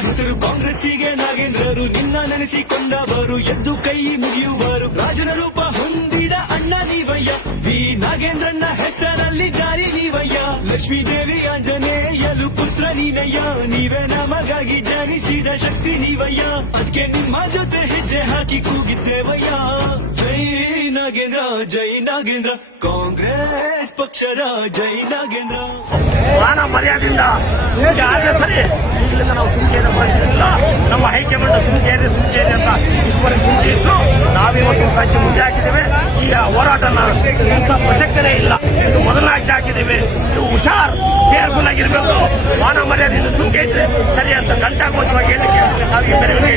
ಹೆಸರು ಕಾಂಗ್ರೆಸ್ಸಿಗೆ ನಾಗೇಂದ್ರರು ನಿನ್ನ ನೆನೆಸಿಕೊಂಡವರು ಎದ್ದು ಕೈ ಮುಗಿಯುವರು ರಾಜನ ರೂಪ ಹೊಂದಿದ ಅಣ್ಣ ನೀವಯ್ಯ ಈ ನಾಗೇಂದ್ರನ ಹೆಸರಲ್ಲಿ ದಾರಿ ನೀವಯ್ಯ ಲಕ್ಷ್ಮೀ ದೇವಿ ಆಂಜನೇಯಲು ಪುತ್ರ ನೀನಯ್ಯ ನೀವೇ ನಮಗಾಗಿ ಜನಿಸಿದ ಶಕ್ತಿ ನೀವಯ್ಯ ಅದಕ್ಕೆ ನಿಮ್ಮ ಜೊತೆ ಹೆಜ್ಜೆ ಹಾಕಿ ಕೂಗಿದ್ದೇವಯ್ಯ ಜೈ ನಾಗೇಂದ್ರ ಜೈ ನಾಗೇಂದ್ರ ಕಾಂಗ್ರೆಸ್ ಪಕ್ಷದ ಜೈ ನಾಗೇಂದ್ರ ಮಾನ ಮರ್ಯಾದೆಯಿಂದ ಸುಮ್ಕೆ ಆದ್ರೆ ಸರಿ ಈಗಲಿಂದ ನಾವು ಸುಮ್ಕೆಯನ್ನು ಬಳಸಿಲ್ಲ ನಮ್ಮ ಹೈಕಮಾಂಡ್ ಸುಮ್ಕೆ ಅಂತ ಇದುವರೆಗೆ ಸುಮ್ಕೆ ಇತ್ತು ನಾವಿವತ್ತು ರಾಜ್ಯ ಮುಂದೆ ಹಾಕಿದ್ದೇವೆ ಈಗ ಹೋರಾಟನ ಪ್ರಸಕ್ತನೇ ಇಲ್ಲ ಇದು ಮೊದಲ ಹೆಜ್ಜೆ ಹಾಕಿದ್ದೇವೆ ನೀವು ಹುಷಾರ್ ಕೇರ್ಫುಲ್ ಆಗಿರ್ಬೇಕು ಮಾನ ಮರ್ಯಾದೆಯಿಂದ ಸುಮ್ಕೆ ಇದ್ರೆ ಸರಿ ಅಂತ ಗಂಟಾಗೋಚವಾಗಿ ಹೇಳಿಕ್ಕೆ ನಾವೀಗ ಬೆರವಿಗೆ